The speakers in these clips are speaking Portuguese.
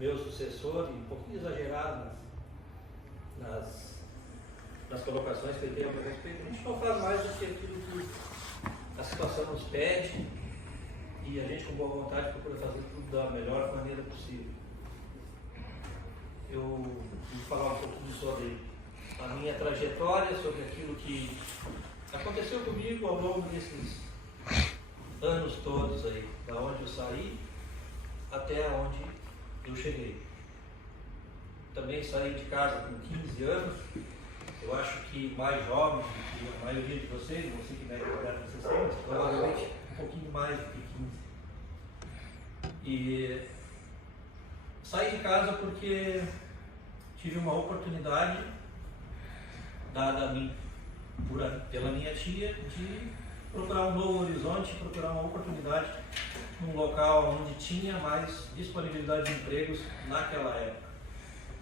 meu sucessor, e um pouquinho exagerado nas colocações que ele tem a meu respeito, a gente não faz mais do que aquilo que a situação nos pede e a gente com boa vontade procura fazer tudo da melhor maneira possível. Eu vou falar um pouquinho sobre a minha trajetória, sobre aquilo que aconteceu comigo ao longo desses anos todos aí, da onde eu saí até onde eu cheguei. Também saí de casa com 15 anos, eu acho que mais jovens do que a maioria de vocês, não sei que vai trabalhar com 60, provavelmente um pouquinho mais do que 15. E saí de casa porque tive uma oportunidade dada a mim pela minha tia de procurar um novo horizonte, procurar uma oportunidade num local onde tinha mais disponibilidade de empregos naquela época.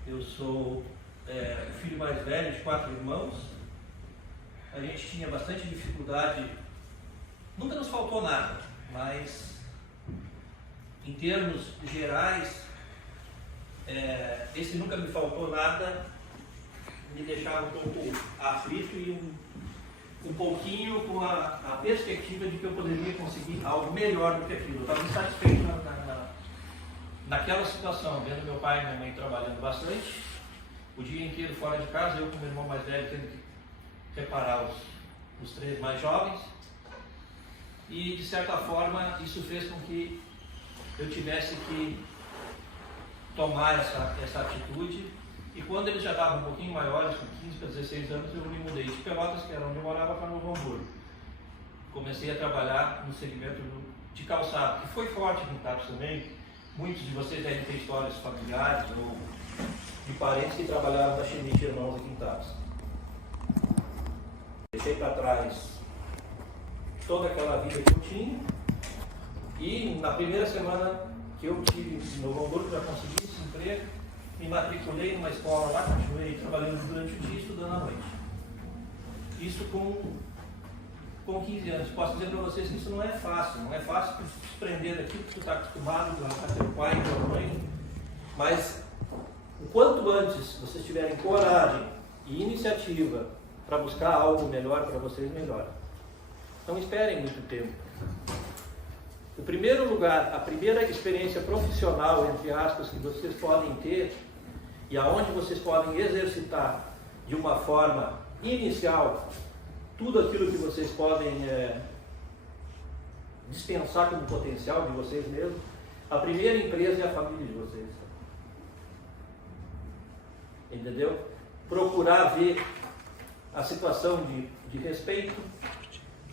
Eu sou o filho mais velho de 4 irmãos. A gente tinha bastante dificuldade, nunca nos faltou nada, mas em termos gerais, esse nunca me faltou nada me deixava um pouco aflito e um pouquinho com a perspectiva de que eu poderia conseguir algo melhor do que aquilo. Eu estava insatisfeito naquela situação, vendo meu pai e minha mãe trabalhando bastante, o dia inteiro fora de casa, eu com meu irmão mais velho tendo que reparar os 3 mais jovens, e de certa forma isso fez com que eu tivesse que tomar essa atitude. E quando eles já estavam um pouquinho maiores, com 15 para 16 anos, eu me mudei de Pelotas, que era onde eu morava, para Novo Hamburgo. Comecei a trabalhar no segmento de calçado, que foi forte no Quintados também. Muitos de vocês devem ter histórias familiares ou de parentes que trabalharam na Schmidt Irmãos aqui em Quintados. Deixei para trás toda aquela vida que eu tinha e na primeira semana que eu tive em Novo Hamburgo, já consegui esse emprego, me matriculei numa escola lá, continuei trabalhando durante o dia e estudando à noite. Isso com 15 anos. Posso dizer para vocês que isso não é fácil se desprender daquilo que tu está acostumado a teu pai e tua mãe, mas o quanto antes vocês tiverem coragem e iniciativa para buscar algo melhor para vocês, melhor. Não esperem muito tempo. O primeiro lugar, a primeira experiência profissional, entre aspas, que vocês podem ter e aonde vocês podem exercitar de uma forma inicial tudo aquilo que vocês podem dispensar como potencial de vocês mesmos, a primeira empresa é a família de vocês. Entendeu? Procurar ver a situação de respeito,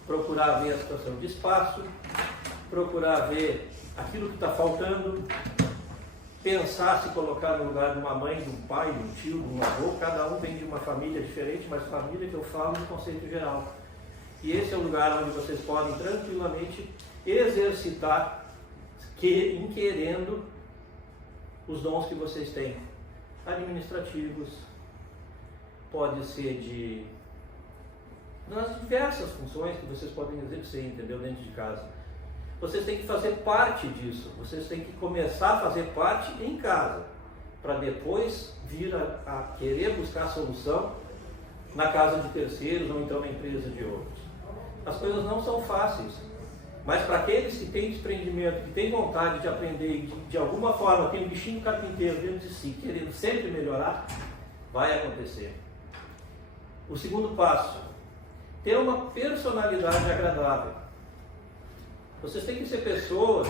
procurar ver a situação de espaço, procurar ver aquilo que está faltando, pensar, se colocar no lugar de uma mãe, de um pai, de um tio, de um avô. Cada um vem de uma família diferente, mas família que eu falo no conceito geral. E esse é o lugar onde vocês podem tranquilamente exercitar, querendo os dons que vocês têm. Administrativos, pode ser nas diversas funções que vocês podem exercer, entendeu? Dentro de casa. Vocês têm que fazer parte disso, vocês têm que começar a fazer parte em casa, para depois vir a querer buscar solução na casa de terceiros ou então na empresa de outros. As coisas não são fáceis, mas para aqueles que têm desprendimento, que têm vontade de aprender e de alguma forma tem um bichinho carpinteiro dentro de si, querendo sempre melhorar, vai acontecer. O segundo passo, ter uma personalidade agradável. Vocês têm que ser pessoas,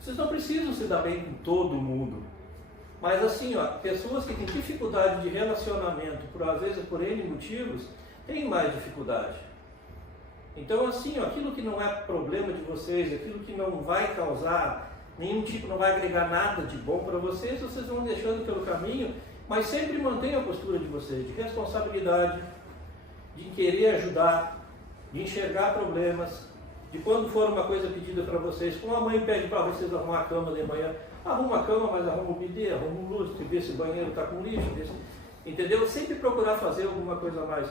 vocês não precisam se dar bem com todo mundo, mas assim, pessoas que têm dificuldade de relacionamento, às vezes por N motivos, têm mais dificuldade. Então assim, aquilo que não é problema de vocês, aquilo que não vai causar nenhum tipo, não vai agregar nada de bom para vocês, vocês vão deixando pelo caminho, mas sempre mantenham a postura de vocês, de responsabilidade, de querer ajudar, de enxergar problemas, de quando for uma coisa pedida para vocês, como a mãe pede para vocês arrumar a cama de manhã, arruma a cama, mas arruma o bidê, arruma um lustre, vê se o banheiro está com lixo, entendeu? Sempre procurar fazer alguma coisa a mais.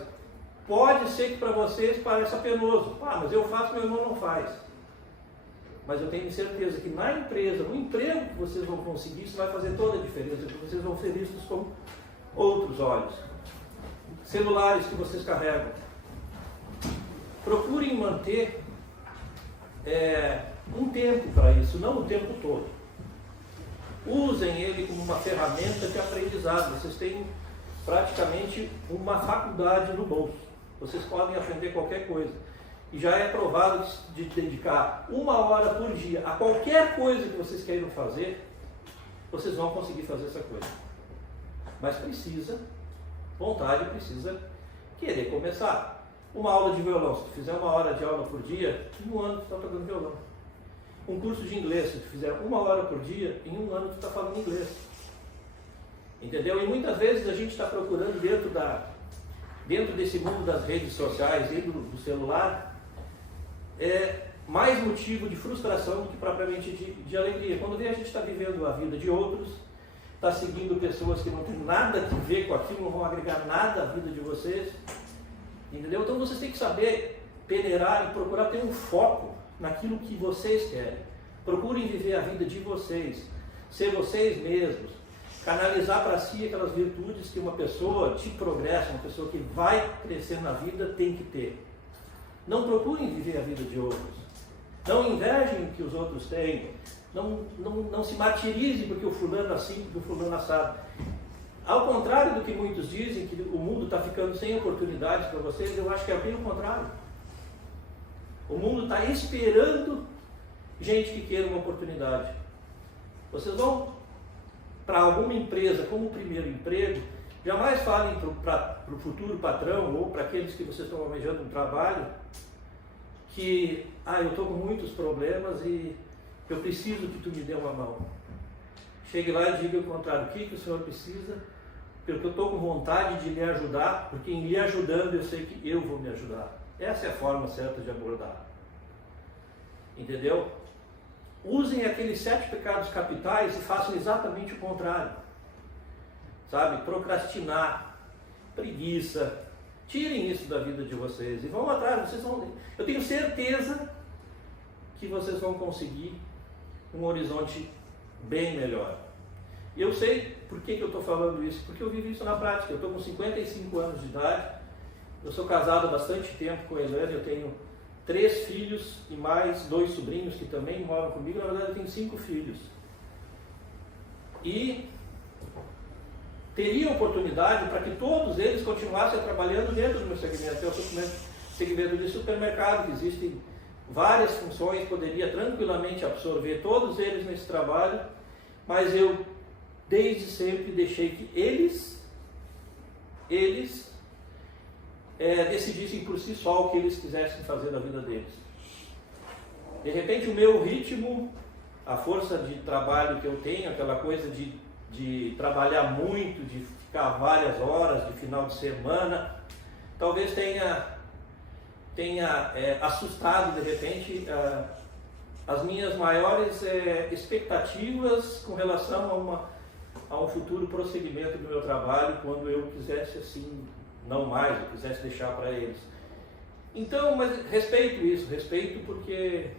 Pode ser que para vocês pareça penoso, mas eu faço, meu irmão não faz. mas eu tenho certeza que na empresa, no emprego que vocês vão conseguir, isso vai fazer toda a diferença, porque vocês vão ser vistos com outros olhos. Celulares que vocês carregam. Procurem manter um tempo para isso, não o tempo todo. Usem ele como uma ferramenta de aprendizado. Vocês têm praticamente uma faculdade no bolso. Vocês podem aprender qualquer coisa. E já é provado de dedicar 1 hora por dia a qualquer coisa que vocês queiram fazer, vocês vão conseguir fazer essa coisa. Mas precisa vontade, precisa querer começar. Uma aula de violão, se tu fizer 1 hora de aula por dia, em 1 ano tu está tocando violão. Um curso de inglês, se tu fizer 1 hora por dia, em 1 ano tu está falando inglês. Entendeu? E muitas vezes a gente está procurando dentro desse mundo das redes sociais, dentro do celular, mais motivo de frustração do que propriamente de alegria. Quando vê, a gente está vivendo a vida de outros, está seguindo pessoas que não tem nada a ver com aquilo, não vão agregar nada à vida de vocês. Entendeu? Então vocês têm que saber peneirar e procurar ter um foco naquilo que vocês querem. Procurem viver a vida de vocês, ser vocês mesmos, canalizar para si aquelas virtudes que uma pessoa de progresso, uma pessoa que vai crescer na vida tem que ter. Não procurem viver a vida de outros. Não invejem o que os outros têm. Não se martirize porque o fulano assim, porque o fulano assado. Ao contrário do que muitos dizem, que o mundo está ficando sem oportunidades para vocês, eu acho que é bem o contrário. O mundo está esperando gente que queira uma oportunidade. Vocês vão para alguma empresa como primeiro emprego, jamais falem para o futuro patrão ou para aqueles que vocês estão almejando um trabalho que, eu estou com muitos problemas e eu preciso que tu me dê uma mão. Chegue lá e diga o contrário, o que o senhor precisa? Porque eu estou com vontade de lhe ajudar, porque em lhe ajudando eu sei que eu vou me ajudar. Essa é a forma certa de abordar. Entendeu? Usem aqueles 7 pecados capitais e façam exatamente o contrário. Sabe? Procrastinar, preguiça. Tirem isso da vida de vocês e vão atrás. Eu tenho certeza que vocês vão conseguir um horizonte bem melhor. E eu sei por que eu estou falando isso, porque eu vivo isso na prática. Eu estou com 55 anos de idade, eu sou casado há bastante tempo com a Elaine, eu tenho 3 filhos e mais 2 sobrinhos que também moram comigo. Na verdade eu tenho 5 filhos. E teria oportunidade para que todos eles continuassem trabalhando dentro do meu segmento. Eu sou segmento de supermercado, que existem várias funções, poderia tranquilamente absorver todos eles nesse trabalho, mas eu desde sempre deixei que eles decidissem por si só o que eles quisessem fazer da vida deles. De repente o meu ritmo, a força de trabalho que eu tenho, aquela coisa de trabalhar muito, de ficar várias horas de final de semana, talvez tenha assustado de repente as minhas maiores expectativas com relação a um futuro prosseguimento do meu trabalho, quando eu quisesse assim, não mais, eu quisesse deixar para eles. Então, mas respeito isso, respeito porque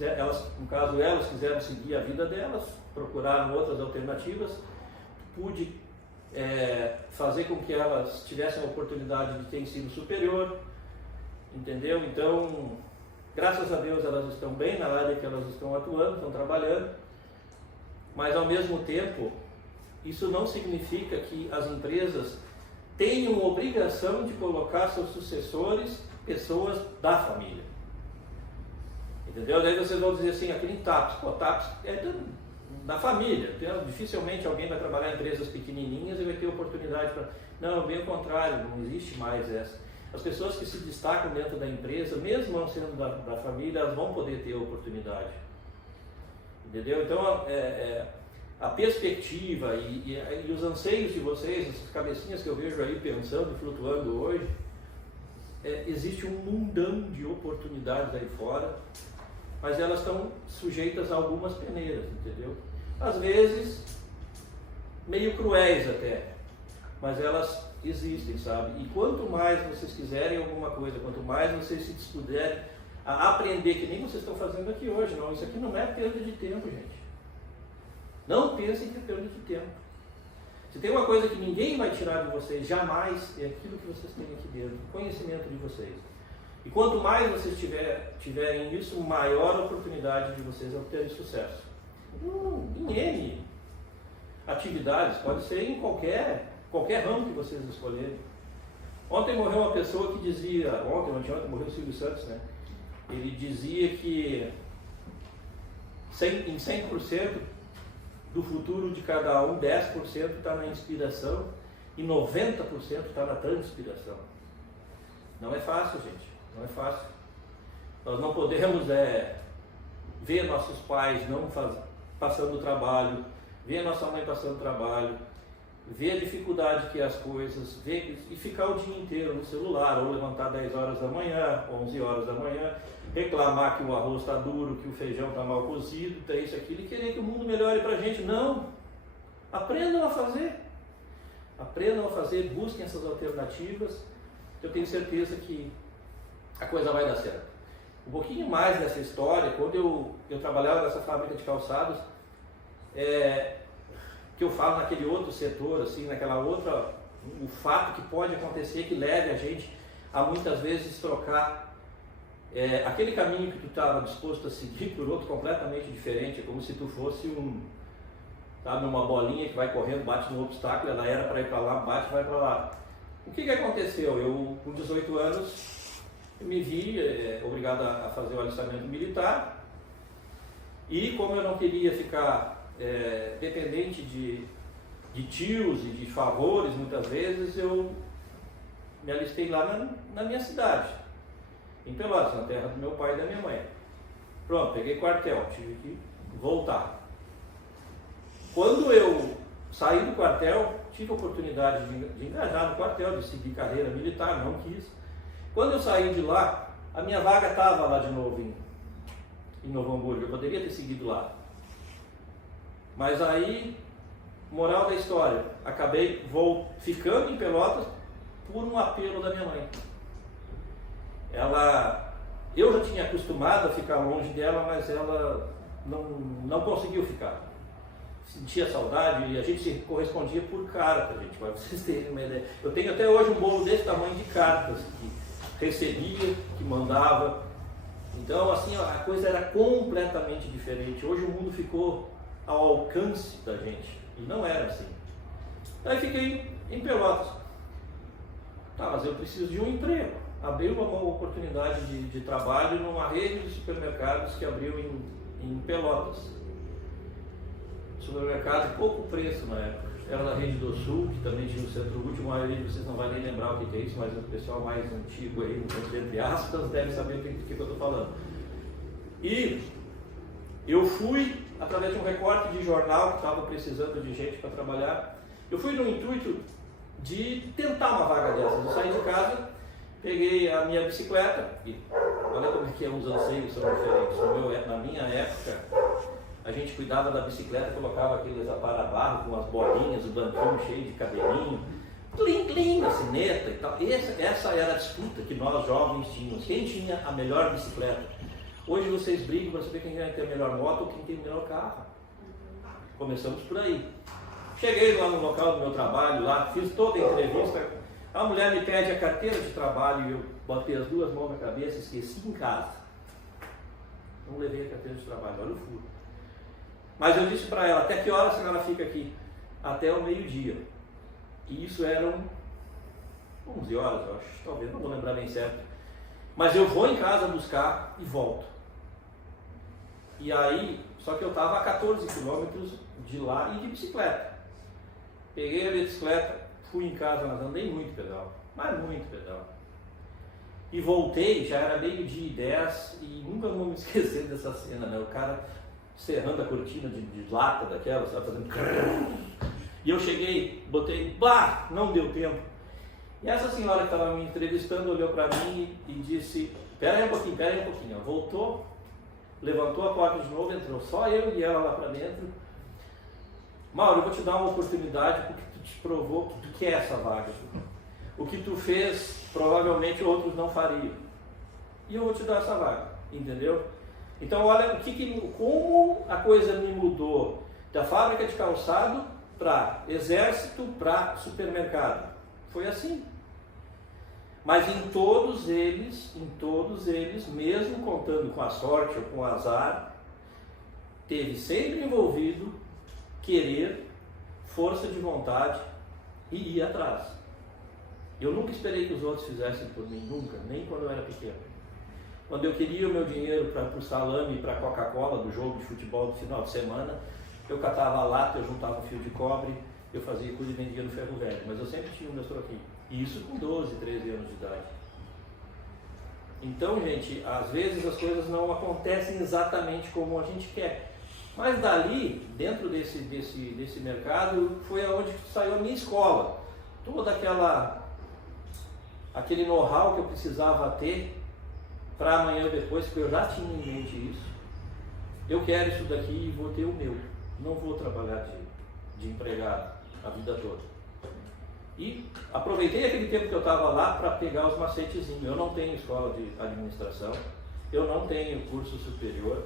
elas quiseram seguir a vida delas, procuraram outras alternativas, pude fazer com que elas tivessem a oportunidade de ter ensino superior, entendeu? Então, graças a Deus elas estão bem na área que elas estão atuando, estão trabalhando, mas ao mesmo tempo, isso não significa que as empresas tenham obrigação de colocar seus sucessores pessoas da família. Entendeu? Daí vocês vão dizer assim, aquele TAPS, TAPS é da família. Então, dificilmente alguém vai trabalhar em empresas pequenininhas e vai ter oportunidade para... Não, bem ao contrário, não existe mais essa. As pessoas que se destacam dentro da empresa, mesmo não sendo da família, elas vão poder ter oportunidade. Entendeu? Então, a perspectiva e os anseios de vocês, essas cabecinhas que eu vejo aí pensando, flutuando hoje, existe um mundão de oportunidades aí fora, mas elas estão sujeitas a algumas peneiras, entendeu? Às vezes, meio cruéis até, mas elas existem, sabe? E quanto mais vocês quiserem alguma coisa, quanto mais vocês se dispuserem a aprender, que nem vocês estão fazendo aqui hoje. Não, isso aqui não é perda de tempo, gente. Não pensem que é perda de tempo. Se tem uma coisa que ninguém vai tirar de vocês, jamais, é aquilo que vocês têm aqui dentro, o conhecimento de vocês. E quanto mais vocês tiverem isso, maior a oportunidade de vocês obterem sucesso. Em N atividades, pode ser em qualquer ramo que vocês escolherem. Ontem morreu uma pessoa que dizia, ontem morreu o Silvio Santos, né? Ele dizia que em 100% do futuro de cada um, 10% está na inspiração e 90% está na transpiração. Não é fácil, gente, não é fácil. Nós não podemos ver nossos pais passando trabalho, ver nossa mãe passando trabalho, ver a dificuldade que é as coisas, e ficar o dia inteiro no celular, ou levantar 10 horas da manhã, 11 horas da manhã, reclamar que o arroz está duro, que o feijão está mal cozido, está isso, aquilo, e querer que o mundo melhore para a gente. Não! Aprendam a fazer. Aprendam a fazer, busquem essas alternativas, que eu tenho certeza que a coisa vai dar certo. Um pouquinho mais dessa história, quando eu trabalhava nessa fábrica de calçados, que eu falo naquele outro setor, assim, naquela outra, o fato que pode acontecer que leve a gente a muitas vezes trocar aquele caminho que tu estava disposto a seguir por outro completamente diferente. É como se tu fosse uma bolinha que vai correndo, bate no obstáculo, ela era para ir para lá, bate, vai para lá. O que aconteceu? Eu, com 18 anos, me vi obrigado a fazer o alistamento militar, e como eu não queria ficar dependente de tios e de favores, muitas vezes, eu me alistei lá na minha cidade, em Pelotas, na terra do meu pai e da minha mãe. Pronto, peguei quartel, tive que voltar. Quando eu saí do quartel, tive a oportunidade de engajar no quartel, de seguir carreira militar, não quis. Quando eu saí de lá, a minha vaga estava lá de novo em Novo Hamburgo, eu poderia ter seguido lá. Mas aí, moral da história, acabei ficando em Pelotas por um apelo da minha mãe. Eu já tinha acostumado a ficar longe dela, mas ela não conseguiu ficar. Sentia saudade e a gente se correspondia por carta, gente, para vocês terem uma ideia. Eu tenho até hoje um bolo desse tamanho de cartas que recebia, que mandava. Então, assim, a coisa era completamente diferente. Hoje o mundo ficou ao alcance da gente, e não era assim. Aí fiquei em Pelotas. Tá, mas eu preciso de um emprego. Abriu uma oportunidade de trabalho numa rede de supermercados que abriu em Pelotas. Supermercado de pouco preço na época. Era da Rede do Sul, que também tinha o Centro Útil. A maioria de vocês não vai nem lembrar o que é isso, mas o pessoal mais antigo aí, entre aspas, deve saber do que eu estou falando. E eu fui, através de um recorte de jornal que estava precisando de gente para trabalhar, eu fui no intuito de tentar uma vaga dessas. Eu saí de casa, peguei a minha bicicleta, e olha como é que os anseios são diferentes. Na minha época, a gente cuidava da bicicleta, colocava aqueles aparabarro com as bolinhas, o banquinho cheio de cabelinho, clim, a sineta e tal. Essa era a disputa que nós jovens tínhamos. Quem tinha a melhor bicicleta? Hoje vocês brigam para saber quem tem a melhor moto ou quem tem o melhor carro. Começamos por aí. Cheguei lá no local do meu trabalho, lá, fiz toda a entrevista. A mulher me pede a carteira de trabalho e eu botei as duas mãos na cabeça e esqueci em casa. Não levei a carteira de trabalho, olha o furo. Mas eu disse para ela, até que hora a senhora fica aqui? Até o meio-dia. E isso eram 11 horas, eu acho, talvez, não vou lembrar bem certo. Mas eu vou em casa buscar e volto. E aí, só que eu estava a 14 quilômetros de lá e de bicicleta. Peguei a bicicleta, fui em casa, mas andei muito pedal, mas muito pedal. E voltei, já era meio-dia e 10, e nunca vou me esquecer dessa cena, né? O cara serrando a cortina de lata daquela, sabe, fazendo... E eu cheguei, botei, não deu tempo. E essa senhora que estava me entrevistando olhou para mim e disse, pera aí um pouquinho. Ela voltou, levantou a porta de novo, entrou só eu e ela lá para dentro. Mauro, eu vou te dar uma oportunidade porque tu te provou que tu quer essa vaga. O que tu fez, provavelmente outros não fariam. E eu vou te dar essa vaga. entendeu? Então olha como a coisa me mudou da fábrica de calçado para exército, para supermercado. Foi assim. Mas em todos eles, mesmo contando com a sorte ou com o azar, teve sempre envolvido querer, força de vontade e ir atrás. Eu nunca esperei que os outros fizessem por mim, nunca, nem quando eu era pequeno. Quando eu queria o meu dinheiro para o salame e para a Coca-Cola do jogo de futebol do final de semana, eu catava a lata, eu juntava um fio de cobre, eu fazia cuida e vendia no ferro velho, mas eu sempre tinha um meus troquinhos. E isso com 12, 13 anos de idade. Então, gente, às vezes as coisas não acontecem exatamente como a gente quer. Mas dali, dentro desse mercado, foi aonde saiu a minha escola. Toda aquele know-how que eu precisava ter para amanhã ou depois, porque eu já tinha em mente isso. Eu quero isso daqui e vou ter o meu. Não vou trabalhar de empregado a vida toda. E aproveitei aquele tempo que eu estava lá para pegar os macetezinhos. Eu não tenho escola de administração, eu não tenho curso superior.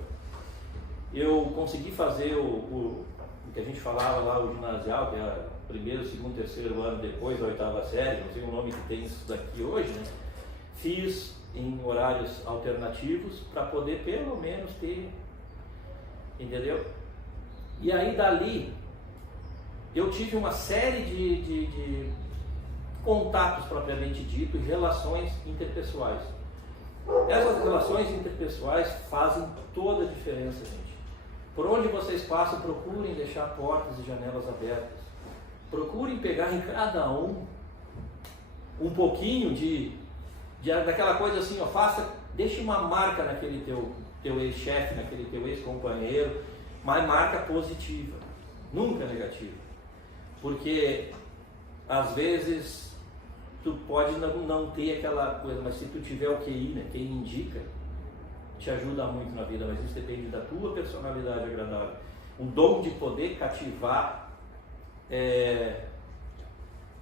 Eu consegui fazer o que a gente falava lá, o ginasial, que é primeiro, segundo, terceiro ano depois da oitava série, não sei o nome que tem isso daqui hoje, né? Fiz em horários alternativos para poder pelo menos ter, entendeu? E aí dali eu tive uma série de contatos propriamente dito e relações interpessoais. Essas relações interpessoais fazem toda a diferença, gente. Por onde vocês passam, procurem deixar portas e janelas abertas. Procurem pegar em cada um pouquinho daquela coisa assim, deixe uma marca naquele teu ex-chefe, naquele teu ex-companheiro, mas marca positiva, nunca negativa. Porque às vezes tu pode não ter aquela coisa, mas se tu tiver o QI, né, quem indica, te ajuda muito na vida, mas isso depende da tua personalidade agradável. O dom de poder cativar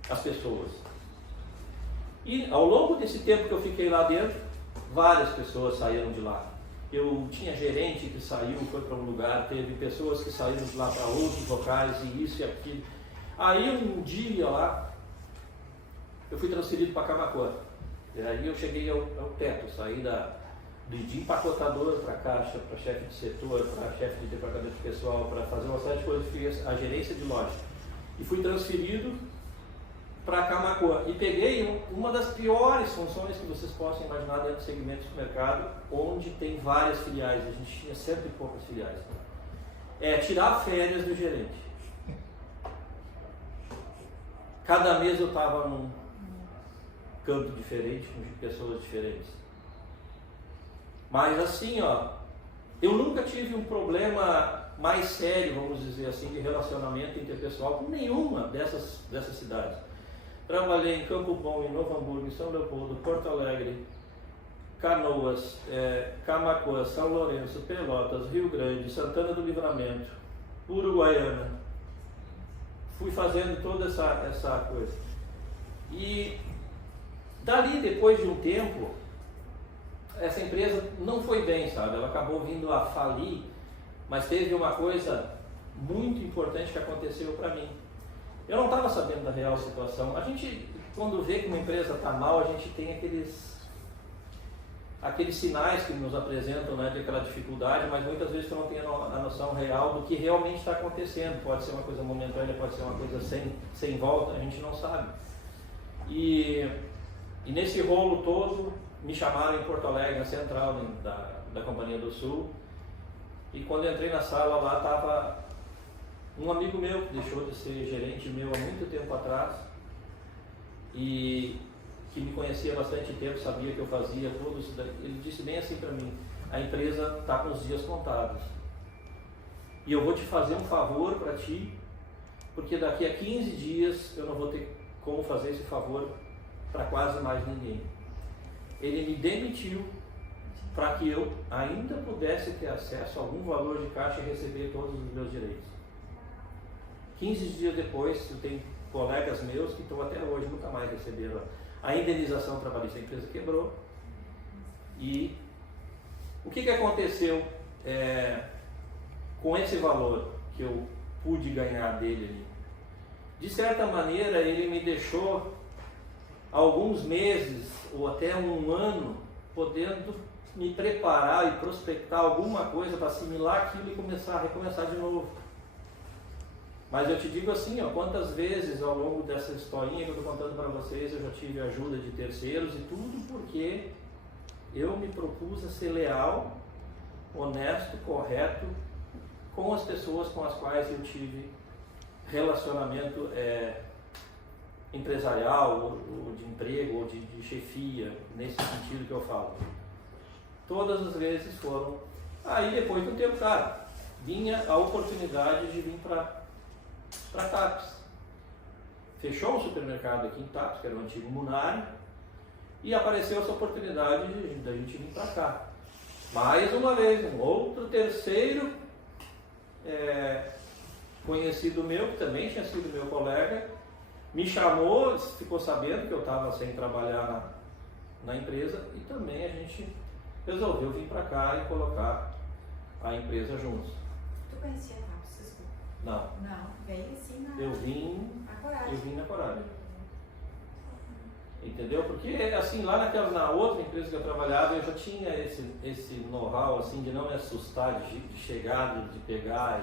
as pessoas. E ao longo desse tempo que eu fiquei lá dentro, várias pessoas saíram de lá. Eu tinha gerente que saiu, foi para um lugar, teve pessoas que saíram de lá para outros locais, e isso e aquilo. Aí um dia lá, eu fui transferido para Camaquã. E aí eu cheguei ao teto, saí de empacotador para caixa, para chefe de setor, para chefe de departamento pessoal, para fazer uma série de coisas, fiz a gerência de loja. E fui transferido para Camaquã. E peguei uma das piores funções que vocês possam imaginar dentro do segmento de supermercado, onde tem várias filiais. A gente tinha 100 e poucas filiais. É tirar férias do gerente. Cada mês eu estava num canto diferente, com pessoas diferentes. Mas assim, eu nunca tive um problema mais sério, vamos dizer assim, de relacionamento interpessoal com nenhuma dessas cidades. Trabalhei em Campo Bom, em Novo Hamburgo, em São Leopoldo, Porto Alegre, Canoas, Camaquã, São Lourenço, Pelotas, Rio Grande, Santana do Livramento, Uruguaiana. Fui fazendo toda essa coisa. E dali, depois de um tempo, essa empresa não foi bem, sabe? Ela acabou vindo a falir, mas teve uma coisa muito importante que aconteceu para mim. Eu não estava sabendo da real situação. A gente, quando vê que uma empresa está mal, a gente tem aqueles sinais que nos apresentam, né, de aquela dificuldade, mas muitas vezes tu não tem a noção real do que realmente está acontecendo. Pode ser uma coisa momentânea, pode ser uma coisa sem volta, a gente não sabe. E nesse rolo todo, me chamaram em Porto Alegre, na central da Companhia do Sul, e quando eu entrei na sala lá, estava um amigo meu que deixou de ser gerente meu há muito tempo atrás, e que me conhecia há bastante tempo, sabia que eu fazia tudo isso daí. Ele disse bem assim para mim: a empresa está com os dias contados, e eu vou te fazer um favor para ti, porque daqui a 15 dias eu não vou ter como fazer esse favor para quase mais ninguém. Ele me demitiu para que eu ainda pudesse ter acesso a algum valor de caixa e receber todos os meus direitos. 15 dias depois, eu tenho colegas meus que estão até hoje, nunca mais receberam a indenização trabalhista. A empresa quebrou e O que aconteceu com esse valor que eu pude ganhar dele ali? De certa maneira, ele me deixou alguns meses ou até um ano podendo me preparar e prospectar alguma coisa para assimilar aquilo e recomeçar de novo. Mas eu te digo assim, ó, quantas vezes ao longo dessa historinha que eu estou contando para vocês eu já tive ajuda de terceiros e tudo porque eu me propus a ser leal, honesto, correto com as pessoas com as quais eu tive relacionamento empresarial, ou de emprego, ou de chefia, nesse sentido que eu falo. Todas as vezes foram. Aí depois de um tempo, cara, vinha a oportunidade de vir para TAPES. Fechou um supermercado aqui em TAPES, que era o antigo Munari, e apareceu essa oportunidade da gente vir para cá. Mais uma vez, um outro terceiro conhecido meu, que também tinha sido meu colega, me chamou, ficou sabendo que eu estava sem trabalhar na empresa e também a gente resolveu vir para cá e colocar a empresa juntos. Tu conhecia a TAPES, desculpa? Não. Não, veio assim na... Eu vim na Coragem. Entendeu? Porque assim, lá na outra empresa que eu trabalhava, eu já tinha esse know-how assim, de não me assustar, de chegar, de pegar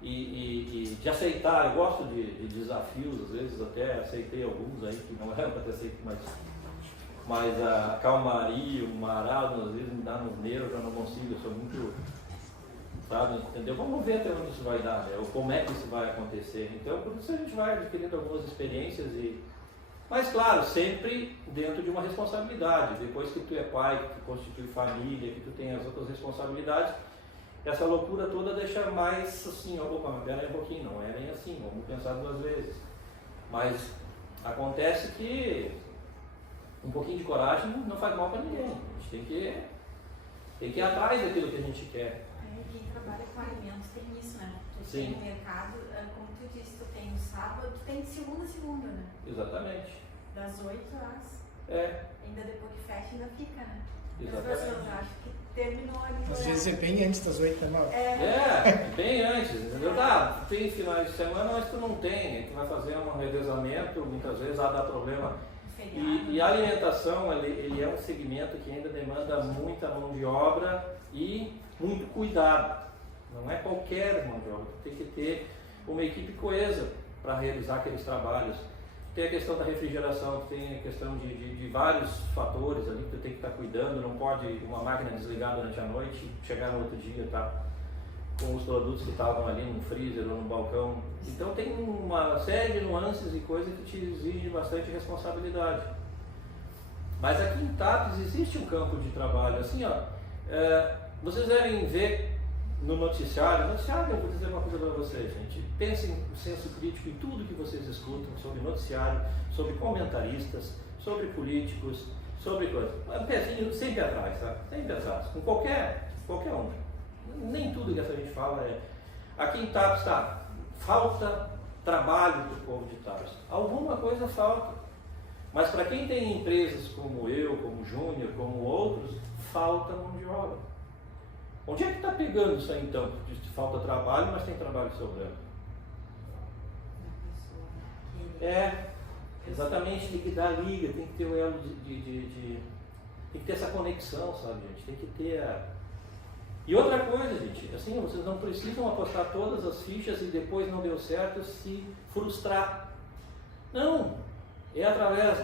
e de aceitar. Eu gosto de desafios, às vezes até aceitei alguns aí que não era para ter aceito, mas a calmaria, o marasmo, às vezes me dá nos nervos, eu não consigo, eu sou muito, sabe, entendeu? Vamos ver até onde isso vai dar, né? Ou como é que isso vai acontecer. Então, por isso a gente vai adquirindo algumas experiências mas claro, sempre dentro de uma responsabilidade. Depois que tu é pai, que tu constitui família, que tu tem as outras responsabilidades, essa loucura toda deixa mais assim, opa, mas pera aí um pouquinho, não é nem assim, vamos pensar duas vezes. Mas acontece que um pouquinho de coragem não faz mal para ninguém. A gente tem que ir atrás daquilo que a gente quer. Quem trabalha com alimentos tem isso, né? Tu Sim. tem o mercado, como tu disse, tu tem o sábado, tu tem de segunda a segunda, né? Exatamente. Das 8 às... Ainda depois que fecha, ainda fica, né? Exatamente. As pessoas acham que terminou ali. Às vezes é bem antes das 8 da noite. Bem antes, entendeu? Tá, tem finais de semana, mas tu não tem. Tu vai fazer um revezamento, muitas vezes dá problema. E a alimentação, ele é um segmento que ainda demanda muita mão de obra e muito cuidado. Não é qualquer mão de obra, tu tem que ter uma equipe coesa para realizar aqueles trabalhos. Tem a questão da refrigeração, tem a questão de vários fatores ali que tu tem que estar cuidando, não pode uma máquina desligar durante a noite, chegar no outro dia, tá com os produtos que estavam ali no freezer ou no balcão. Então tem uma série de nuances e coisas que te exigem bastante responsabilidade. Mas aqui em TAPES existe um campo de trabalho, assim ó, vocês devem ver no noticiário, eu vou dizer uma coisa para vocês, gente, pensem no senso crítico em tudo que vocês escutam sobre noticiário, sobre comentaristas, sobre políticos, sobre coisas. Um pezinho sempre atrás, tá? Sempre atrás, com qualquer um. Nem tudo que essa gente fala é... Aqui em TAPES, tá? Falta trabalho para o povo de TAPES. Alguma coisa falta. Mas para quem tem empresas como eu, como Júnior, como outros, falta mão de obra. Onde é que está pegando isso aí então? Falta trabalho, mas tem trabalho sobrando. Exatamente, tem que dar liga, tem que ter o elo tem que ter essa conexão, sabe, gente? Tem que ter E outra coisa, gente, assim, vocês não precisam apostar todas as fichas e depois não deu certo se frustrar. Não, é através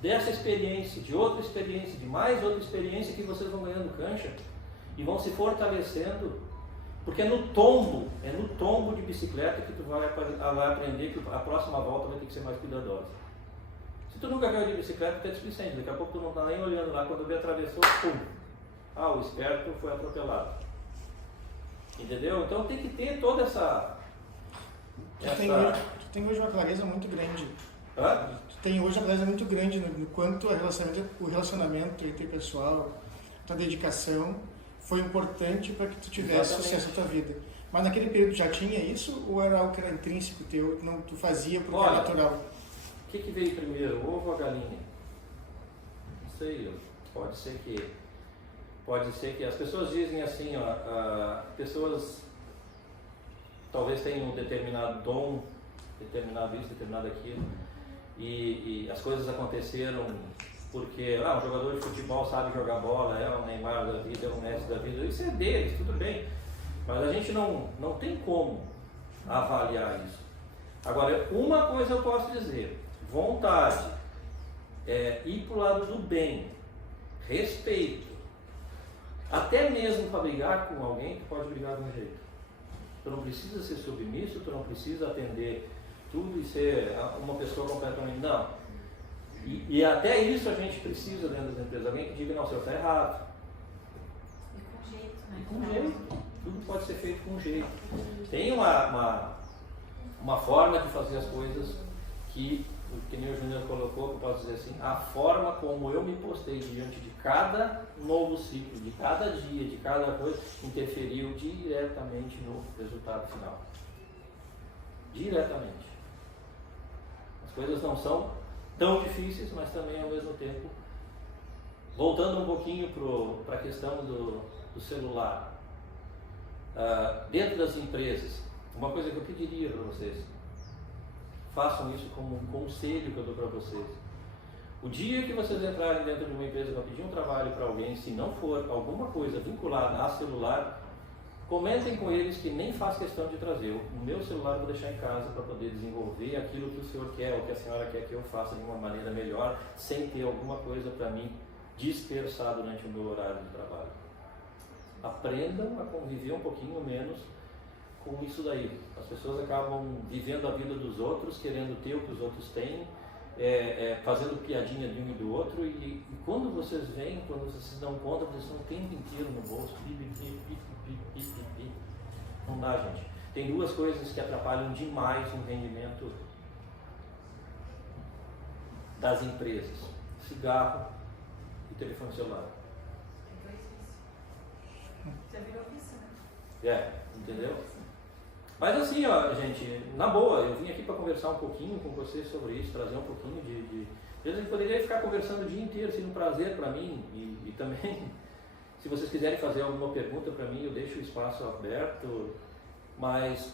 dessa experiência, de outra experiência, de mais outra experiência que vocês vão ganhando cancha e vão se fortalecendo, porque é no tombo de bicicleta que tu vai aprender que a próxima volta vai ter que ser mais cuidadosa. Se tu nunca caiu de bicicleta, tu é displicente, daqui a pouco tu não está nem olhando lá, quando vê atravessou, pum! O esperto foi atropelado. Entendeu? Então tem que ter toda essa... Tu tem hoje uma clareza muito grande. Tu tem hoje uma clareza muito grande no quanto o relacionamento interpessoal, tua dedicação foi importante para que tu tivesse sucesso na tua vida. Mas naquele período já tinha isso ou era algo que era intrínseco teu, que não tu fazia porque era natural? O que veio primeiro, o ovo ou a galinha? Não sei, pode ser que pode ser que as pessoas dizem assim, pessoas talvez tenham um determinado dom, determinado isso, determinado aquilo, e as coisas aconteceram porque um jogador de futebol sabe jogar bola, é o Neymar da vida, é o Messi da vida, isso é deles, tudo bem, mas a gente não tem como avaliar isso. Agora, uma coisa eu posso dizer, vontade, ir para o lado do bem, respeito, até mesmo para brigar com alguém, tu pode brigar de um jeito. Tu não precisa ser submisso, tu não precisa atender tudo e ser uma pessoa completamente... Não. E até isso a gente precisa dentro das empresas. Alguém que diga, não, o senhor está errado. E com jeito, né? E com jeito. Tudo pode ser feito com jeito. Tem uma forma de fazer as coisas que nem o Júnior colocou, que eu posso dizer assim, a forma como eu me postei diante de cada novo ciclo, de cada dia, de cada coisa, interferiu diretamente no resultado final. Diretamente. As coisas não são tão difíceis, mas também ao mesmo tempo, voltando um pouquinho para a questão do celular, dentro das empresas, uma coisa que eu pediria para vocês, façam isso como um conselho que eu dou para vocês. O dia que vocês entrarem dentro de uma empresa para pedir um trabalho para alguém, se não for alguma coisa vinculada a celular, comentem com eles que nem faz questão de trazer. O meu celular eu vou deixar em casa para poder desenvolver aquilo que o senhor quer ou que a senhora quer que eu faça de uma maneira melhor, sem ter alguma coisa para mim dispersar durante o meu horário de trabalho. Aprendam a conviver um pouquinho menos com isso daí. As pessoas acabam vivendo a vida dos outros, querendo ter o que os outros têm, fazendo piadinha de um e do outro, e quando vocês vêm, quando vocês se dão conta, vocês estão o tempo inteiro no bolso, não dá, gente. Tem duas coisas que atrapalham demais no rendimento das empresas: cigarro e telefone celular. Já virou vício, né? Entendeu? Mas assim, gente, na boa, eu vim aqui para conversar um pouquinho com vocês sobre isso, trazer um pouquinho de... Às vezes a gente poderia ficar conversando o dia inteiro, sendo um prazer para mim, e também, se vocês quiserem fazer alguma pergunta para mim, eu deixo o espaço aberto, mas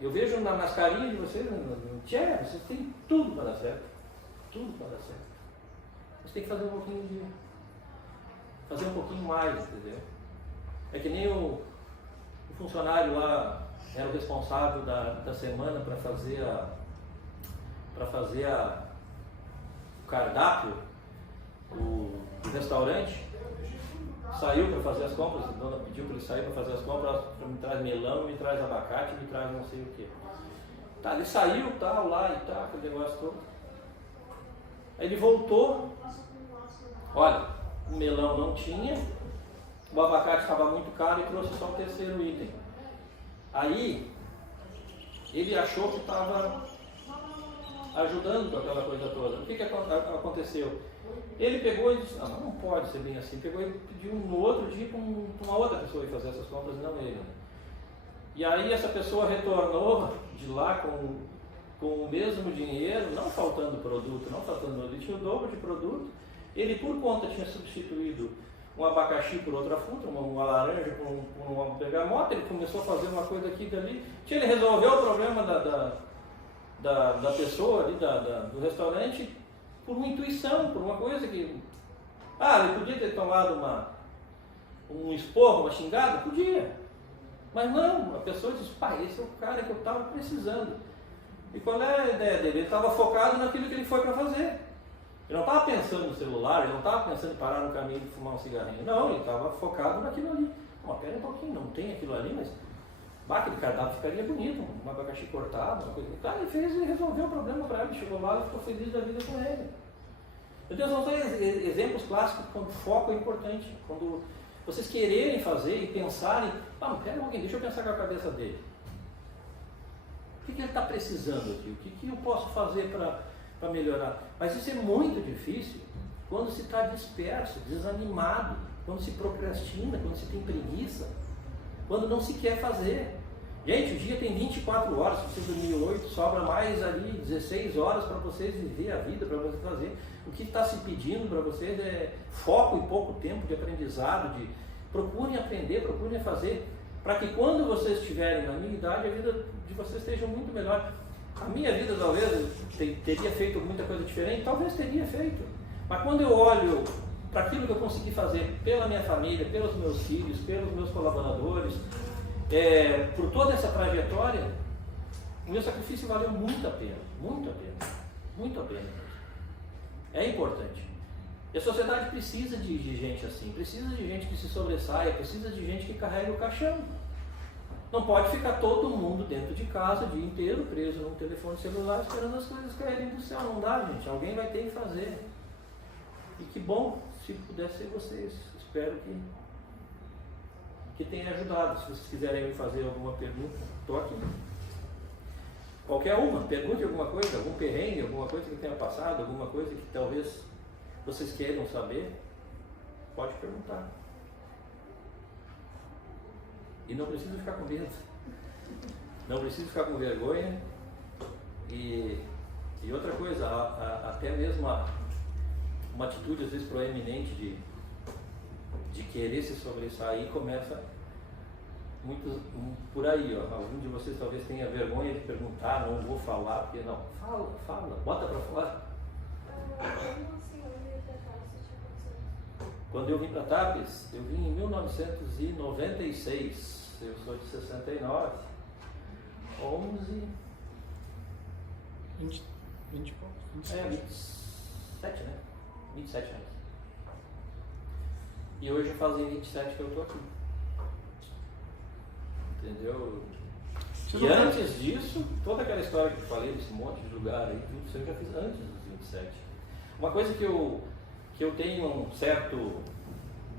eu vejo nas carinhas de vocês, vocês têm tudo para dar certo, tudo para dar certo. Você tem que fazer um pouquinho mais, entendeu? É que nem o funcionário lá era o responsável da semana para fazer o cardápio do restaurante, saiu para fazer as compras, a dona pediu para ele sair para fazer as compras, me traz melão, me traz abacate, me traz não sei o que. Tá, ele saiu, tal, lá e tal, aquele negócio todo. Aí ele voltou, olha, o melão não tinha, o abacate estava muito caro e trouxe só o terceiro item. Aí, ele achou que estava ajudando com aquela coisa toda. O que aconteceu? Ele pegou e disse, não pode ser bem assim. Pegou e pediu no outro dia para uma outra pessoa ir fazer essas compras e não ele. Né? E aí essa pessoa retornou de lá com o mesmo dinheiro, não faltando produto, ele tinha o dobro de produto. Ele por conta tinha substituído um abacaxi por outra fruta, uma laranja por uma bergamota, ele começou a fazer uma coisa aqui e dali. Ele resolveu o problema da pessoa ali, do restaurante, por uma intuição, por uma coisa que... ele podia ter tomado um esporro, uma xingada? Podia. Mas não, a pessoa disse, esse é o cara que eu estava precisando. E qual é a ideia dele? Ele estava focado naquilo que ele foi para fazer. Ele não estava pensando no celular, ele não estava pensando em parar no caminho de fumar um cigarrinho. Não, ele estava focado naquilo ali. Pera um pouquinho, não tem aquilo ali, mas aquele cardápio ficaria bonito, um abacaxi cortado, uma coisa. Cara, ele fez e resolveu o problema para ele, chegou lá e ficou feliz da vida com ele. Então, são exemplos clássicos quando foco é importante. Quando vocês quererem fazer e pensarem, pera um pouquinho, deixa eu pensar com a cabeça dele. O que ele está precisando aqui? O que eu posso fazer para melhorar? Mas isso é muito difícil quando se está disperso, desanimado, quando se procrastina, quando se tem preguiça, quando não se quer fazer. Gente, o dia tem 24 horas, se você dormir 8, sobra mais ali 16 horas para vocês viver a vida, para vocês fazer. O que está se pedindo para vocês é foco e pouco tempo de aprendizado, procurem aprender, procurem fazer, para que quando vocês estiverem na minha idade, a vida de vocês esteja muito melhor. A minha vida talvez teria feito muita coisa diferente, talvez teria feito, mas quando eu olho para aquilo que eu consegui fazer pela minha família, pelos meus filhos, pelos meus colaboradores, por toda essa trajetória, o meu sacrifício valeu muito a pena, muito a pena, muito a pena. É importante. E a sociedade precisa de gente assim, precisa de gente que se sobressaia, precisa de gente que carregue o caixão. Não pode ficar todo mundo dentro de casa o dia inteiro, preso num telefone celular, esperando as coisas caírem do céu. Não dá, gente. Alguém vai ter que fazer. E que bom, se puder ser vocês. Espero que tenha ajudado. Se vocês quiserem me fazer alguma pergunta, estou aqui. Qualquer uma, pergunte alguma coisa, algum perrengue, alguma coisa que tenha passado, alguma coisa que talvez vocês queiram saber, pode perguntar. E não precisa ficar com medo, não precisa ficar com vergonha. E outra coisa, até mesmo uma atitude às vezes proeminente de querer se sobressair começa muitos por aí, ó. Algum de vocês talvez tenha vergonha de perguntar, não vou falar, porque não, fala, bota pra fora. Quando eu vim para Tapes, eu vim em 1996, eu sou de 69, 11... 20 e pouco? 27, né? 27 anos. E hoje fazem 27 que eu estou aqui. Entendeu? E antes disso, toda aquela história que eu falei, desse monte de lugar aí, tudo isso eu já fiz antes dos 27. Uma coisa que eu tenho um certo,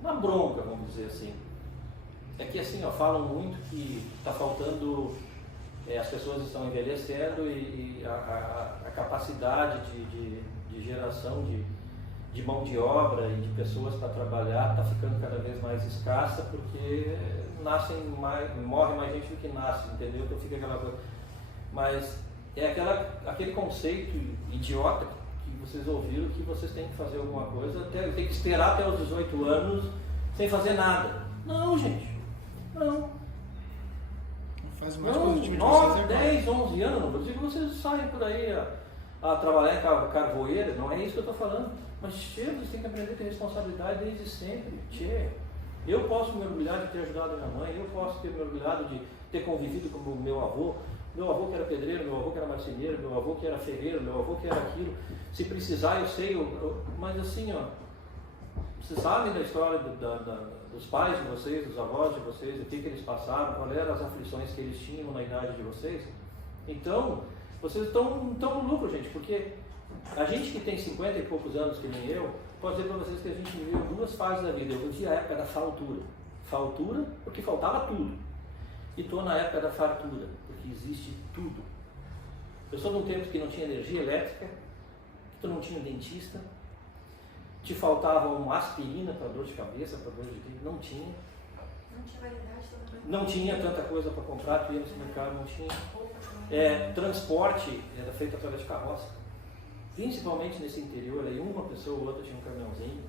uma bronca, vamos dizer assim, é que assim, ó, falam muito que está faltando, as pessoas estão envelhecendo e a capacidade de geração de mão de obra e de pessoas para trabalhar está ficando cada vez mais escassa, porque morre mais gente do que nasce, entendeu? Então fica aquela coisa. Mas é aquele conceito idiota que vocês ouviram, que vocês têm que fazer alguma coisa, tem que esperar até os 18 anos sem fazer nada. Não, gente, não. Faz mais 9, 10, 11 anos, não vou dizer que vocês saem por aí a trabalhar em carvoeira, não é isso que eu estou falando. Mas, vocês têm que aprender a ter responsabilidade desde sempre. Eu posso me orgulhar de ter ajudado minha mãe, eu posso ter me orgulhado de ter convivido com o meu avô que era pedreiro, meu avô que era marceneiro, meu avô que era ferreiro, meu avô que era aquilo. Se precisar, eu sei, mas assim, ó, vocês sabem da história dos pais de vocês, dos avós de vocês, o que eles passaram, quais eram as aflições que eles tinham na idade de vocês. Então, vocês estão no lucro, gente, porque a gente que tem 50 e poucos anos, que nem eu, pode dizer para vocês que a gente viveu duas fases da vida. Eu vivi a época da faltura. Faltura porque faltava tudo. E estou na época da fartura, porque existe tudo. Eu sou de um tempo que não tinha energia elétrica, que tu não tinha dentista, te faltava uma aspirina para dor de cabeça, para dor de dente, não tinha. Não tinha variedade também. Não tinha tanta coisa para comprar, tu ia no supermercado, não tinha. Transporte era feito através de carroça. Principalmente nesse interior, aí uma pessoa ou outra tinha um caminhãozinho.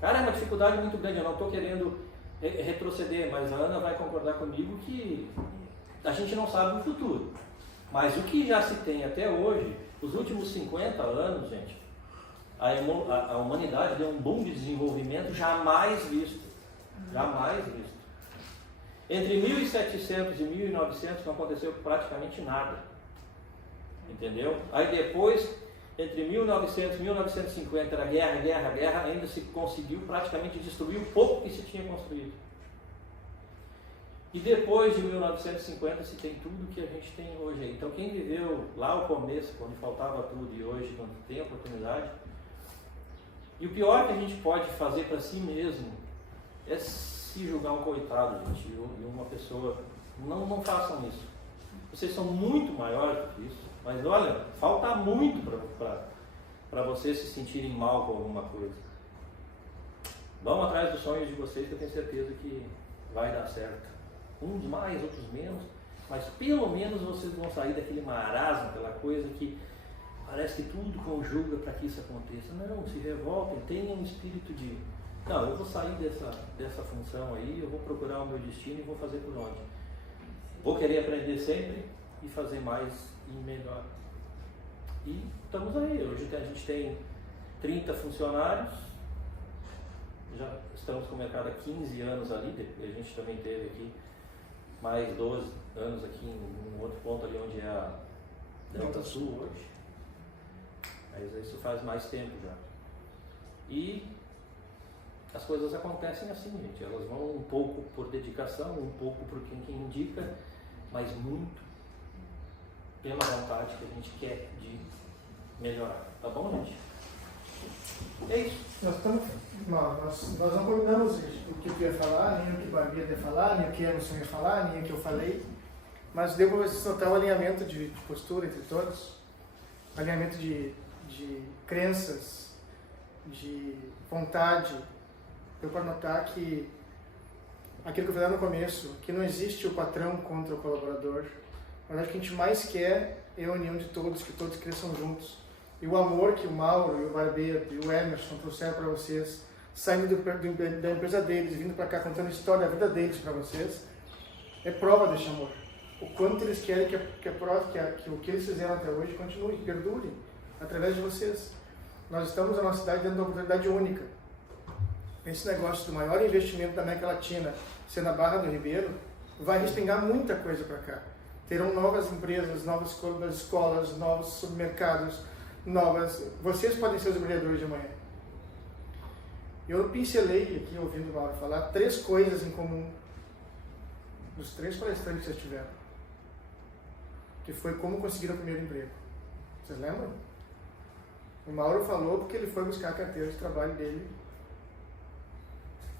Cara, é uma dificuldade muito grande, eu não estou querendo retroceder, mas a Ana vai concordar comigo que a gente não sabe o futuro. Mas o que já se tem até hoje, os últimos 50 anos, gente, a humanidade deu um boom de desenvolvimento jamais visto. Jamais visto. Entre 1700 e 1900 não aconteceu praticamente nada. Entendeu? Aí depois, entre 1900 e 1950, era guerra, ainda se conseguiu praticamente destruir o pouco que se tinha construído. E depois de 1950 se tem tudo que a gente tem hoje. Então quem viveu lá o começo, quando faltava tudo, e hoje quando tem oportunidade, e o pior que a gente pode fazer para si mesmo é se julgar um coitado, gente, e uma pessoa. Não façam isso. Vocês são muito maiores do que isso. Mas olha, falta muito para vocês se sentirem mal com alguma coisa. Vão atrás dos sonhos de vocês, que eu tenho certeza que vai dar certo. Uns mais, outros menos, mas pelo menos vocês vão sair daquele marasmo, aquela coisa que parece que tudo conjuga para que isso aconteça. Não, se revoltem, tenham um espírito não, eu vou sair dessa função aí, eu vou procurar o meu destino e vou fazer por onde. Vou querer aprender sempre e fazer mais e melhor. E estamos aí. Hoje a gente tem 30 funcionários, já estamos com o mercado há 15 anos ali, a gente também teve aqui mais 12 anos aqui em um outro ponto ali onde é a Delta Sul hoje. Mas isso faz mais tempo já. E as coisas acontecem assim, gente. Elas vão um pouco por dedicação, um pouco por quem indica, mas muito pela vontade que a gente quer de melhorar. Tá bom, gente? É isso. Nós não combinamos o que eu ia falar, nem o que o Barbie ia falar, nem o que Emerson ia falar, nem o que eu falei. Mas deu para vocês notar o alinhamento de postura entre todos, alinhamento de crenças, de vontade. Deu para notar que aquilo que eu falei no começo, que não existe o patrão contra o colaborador, mas acho que a gente mais quer é a união de todos, que todos cresçam juntos. E o amor que o Mauro, e o Barbeto, e o Emerson trouxeram para vocês, saindo da empresa deles, vindo para cá contando a história da vida deles para vocês, é prova desse amor. O quanto eles querem que o que eles fizeram até hoje continue, perdure, através de vocês. Nós estamos na nossa cidade dando uma oportunidade única. Esse negócio do maior investimento da América Latina, sendo a Barra do Ribeiro, vai respingar muita coisa para cá. Terão novas empresas, novas escolas, novos supermercados, vocês podem ser os brilhadores de amanhã. Eu pincelei aqui, ouvindo o Mauro falar, 3 coisas em comum dos 3 palestrantes que vocês tiveram, que foi como conseguir o primeiro emprego. Vocês lembram? O Mauro falou porque ele foi buscar a carteira de trabalho dele,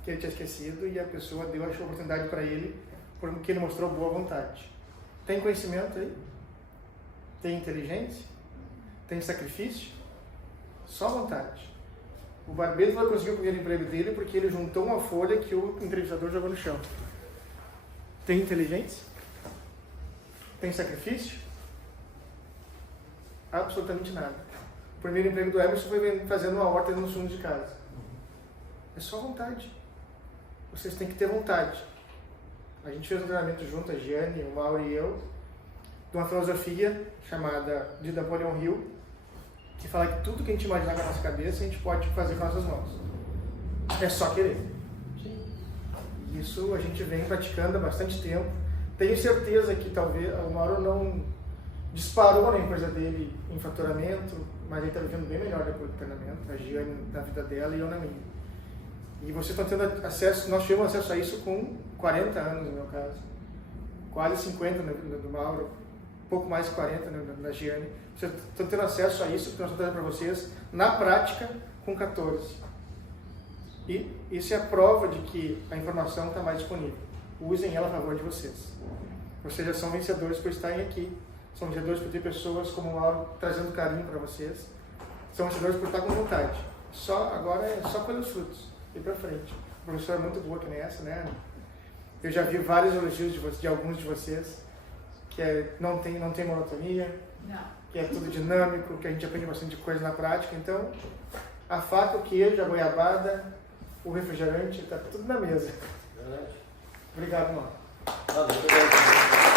que ele tinha esquecido, e a pessoa deu a oportunidade para ele, porque ele mostrou boa vontade. Tem conhecimento aí? Tem inteligência? Tem sacrifício? Só vontade. O Barbeto vai conseguir o primeiro emprego dele porque ele juntou uma folha que o entrevistador jogou no chão. Tem inteligência? Tem sacrifício? Absolutamente nada. O primeiro emprego do Emerson foi fazendo uma horta no fundo de casa. É só vontade. Vocês têm que ter vontade. A gente fez um treinamento junto, a Giane, o Mauro e eu, de uma filosofia chamada de Napoleon Hill, que fala que tudo que a gente imaginar com a nossa cabeça, a gente pode fazer com as nossas mãos. É só querer. Isso a gente vem praticando há bastante tempo. Tenho certeza que talvez o Mauro não disparou na empresa dele em faturamento, mas ele está vivendo bem melhor depois do treinamento, a Giane na vida dela e eu na minha. E vocês estão tendo acesso, nós tivemos acesso a isso com 40 anos no meu caso, quase 50 no Mauro, pouco mais de 40 na Giane. Vocês estão tendo acesso a isso que nós estamos trazendo para vocês na prática com 14. E isso é a prova de que a informação está mais disponível. Usem ela a favor de vocês. Vocês já são vencedores por estarem aqui. São vencedores por ter pessoas como o Mauro trazendo carinho para vocês. São vencedores por estar com vontade. Agora é só pelos frutos. E para frente. A professora é muito boa que nem essa, né? Eu já vi vários elogios de alguns de vocês, que não tem monotonia, que é tudo dinâmico, que a gente aprende bastante coisa na prática. Então, a faca, o queijo, a goiabada, o refrigerante, está tudo na mesa. Verdade. Obrigado, Mauro. Valeu, obrigado.